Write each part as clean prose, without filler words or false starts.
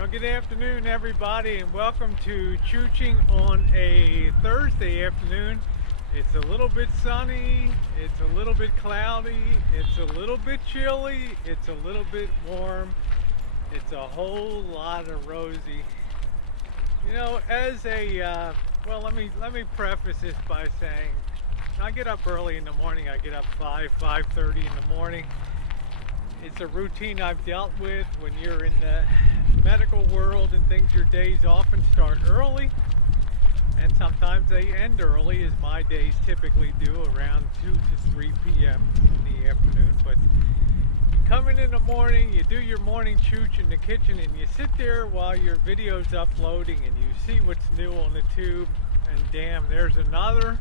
Well, good afternoon, everybody, and welcome to Choochin on a Thursday afternoon. It's a little bit sunny, it's a little bit cloudy, it's a little bit chilly, it's a little bit warm, it's a whole lot of Rosie. You know, as a well, let me preface this by saying I get up early in the morning. I get up 5:30 in the morning. It's a routine I've dealt with when you're in the medical world and things. Your days often start early, and sometimes they end early, as my days typically do, around 2 to 3 p.m. in the afternoon. But coming in the morning, you do your morning chooch in the kitchen, and you sit there while your video's uploading, and you see what's new on the tube, and damn, there's another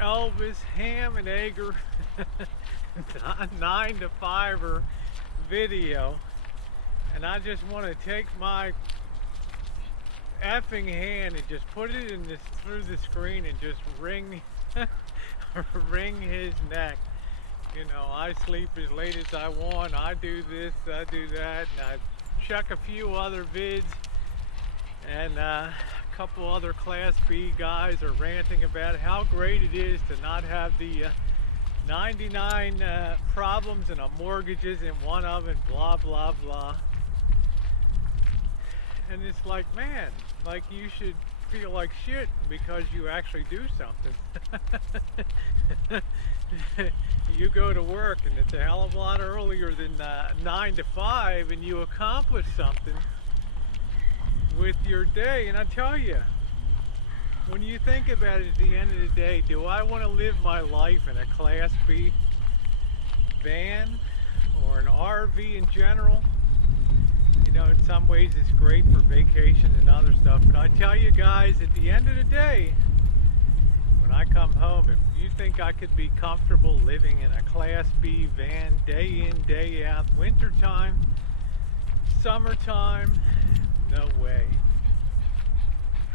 Elvis ham and egger 9 to 5er video, and I just want to take my effing hand and just put it in this through the screen and just wring wring his neck. You know, I sleep as late as I want, I do this, I do that, and I check a few other vids, and a couple other Class B guys are ranting about how great it is to not have the 99 problems and a mortgages in one of it, blah blah blah. And it's like, man, like, you should feel like shit because you actually do something. You go to work and it's a hell of a lot earlier than 9 to 5, and you accomplish something with your day. And I tell you, when you think about it, at the end of the day, do I want to live my life in a Class B van or an RV in general? You know, in some ways it's great for vacation and other stuff, but I tell you guys, at the end of the day, when I come home, if you think I could be comfortable living in a Class B van day in, day out, wintertime, summertime, no way.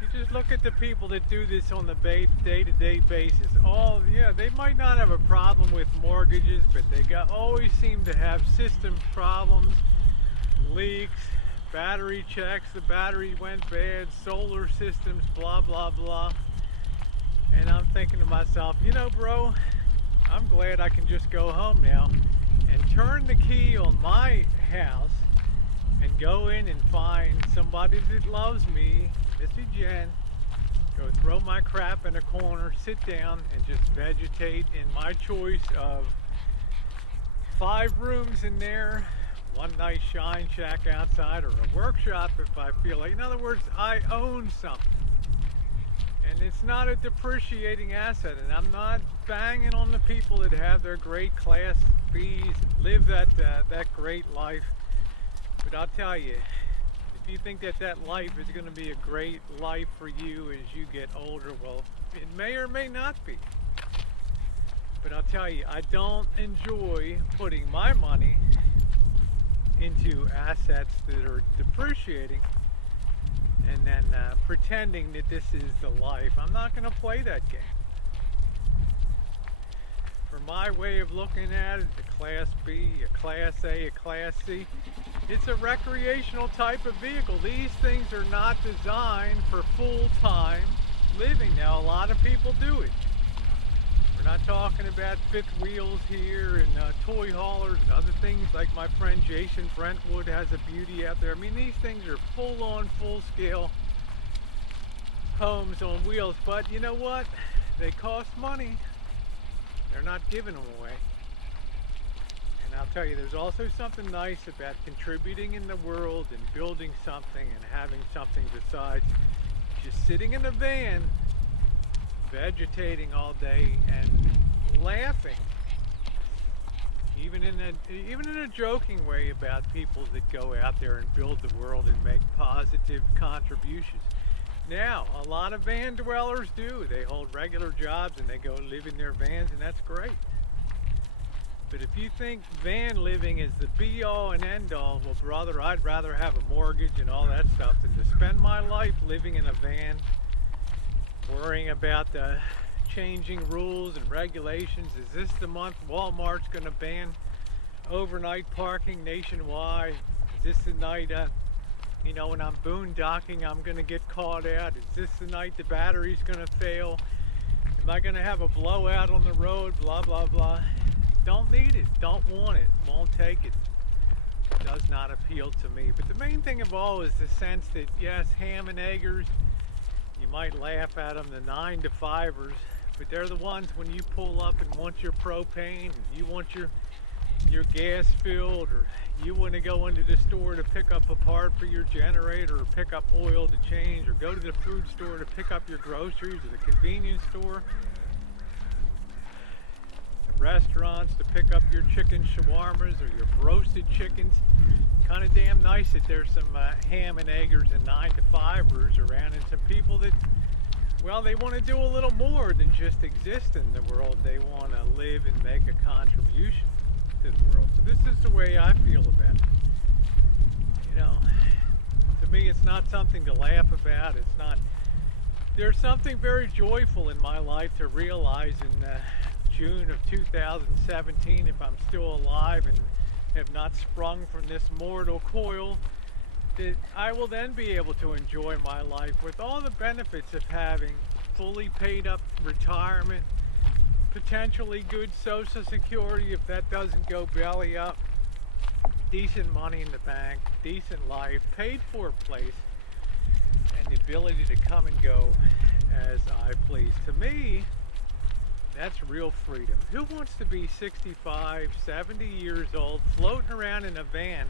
You just look at the people that do this on the day-to-day basis. Oh, yeah, they might not have a problem with mortgages, but they always seem to have system problems, leaks, battery checks, the battery went bad, solar systems, blah, blah, blah. And I'm thinking to myself, you know, bro, I'm glad I can just go home now and turn the key on my house and go in and find somebody that loves me, Missy Jen, go throw my crap in a corner, sit down, and just vegetate in my choice of 5 rooms in there, one nice shine shack outside, or a workshop if I feel like. In other words, I own something. And it's not a depreciating asset, and I'm not banging on the people that have their great Class Bs and live that great life. But I'll tell you, if you think that life is going to be a great life for you as you get older, well, it may or may not be. But I'll tell you, I don't enjoy putting my money into assets that are depreciating and then pretending that this is the life. I'm not going to play that game. For my way of looking at it, a Class B, a Class A, a Class C, it's a recreational type of vehicle. These things are not designed for full-time living. Now, a lot of people do it. We're not talking about fifth wheels here and toy haulers and other things like my friend Jason Brentwood has a beauty out there. I mean, these things are full-on, full-scale homes on wheels. But you know what? They cost money. They're not giving them away. And I'll tell you, there's also something nice about contributing in the world and building something and having something besides just sitting in a van, vegetating all day and laughing, even in a joking way, about people that go out there and build the world and make positive contributions. Now, a lot of van dwellers do. They hold regular jobs and they go live in their vans, and that's great. But if you think van living is the be-all and end-all, well, brother, I'd rather have a mortgage and all that stuff than to spend my life living in a van, worrying about the changing rules and regulations. Is this the month Walmart's going to ban overnight parking nationwide? Is this the night, you know, when I'm boondocking, I'm going to get caught out? Is this the night the battery's going to fail? Am I going to have a blowout on the road? Blah, blah, blah. Don't need it. Don't want it. Won't take it. Does not appeal to me. But the main thing of all is the sense that, yes, ham and eggers, you might laugh at them, the 9 to 5ers, but they're the ones when you pull up and want your propane, you want your gas filled, or you want to go into the store to pick up a part for your generator, or pick up oil to change, or go to the food store to pick up your groceries, or the convenience store, the restaurants to pick up your chicken shawarmas or your roasted chickens. Kind of damn nice that there's some ham and eggers and 9 to 5ers around, and some people that, well, they want to do a little more than just exist in the world. They want to live and make a contribution to the world. So this is the way I feel about it. You know, to me, it's not something to laugh about. It's not. There's something very joyful in my life to realize in June of 2017, if I'm still alive and have not sprung from this mortal coil, that I will then be able to enjoy my life with all the benefits of having fully paid up retirement, potentially good Social Security if that doesn't go belly up, decent money in the bank, decent life, paid for place, and the ability to come and go as I please. To me, that's real freedom. Who wants to be 65, 70 years old, floating around in a van,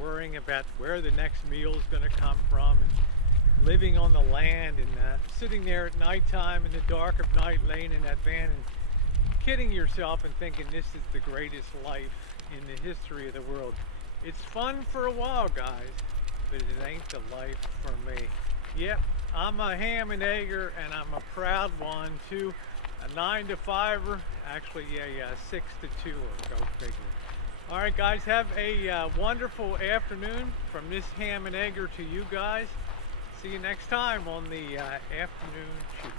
worrying about where the next meal is going to come from, and living on the land, and sitting there at nighttime in the dark of night, laying in that van and kidding yourself and thinking this is the greatest life in the history of the world? It's fun for a while, guys, but it ain't the life for me. Yep, I'm a ham and egger, and I'm a proud one too. A 9 to 5er, actually, yeah, 6 to 2er, go figure. All right, guys, have a wonderful afternoon from this ham and egger to you guys. See you next time on the Afternoon Chooch.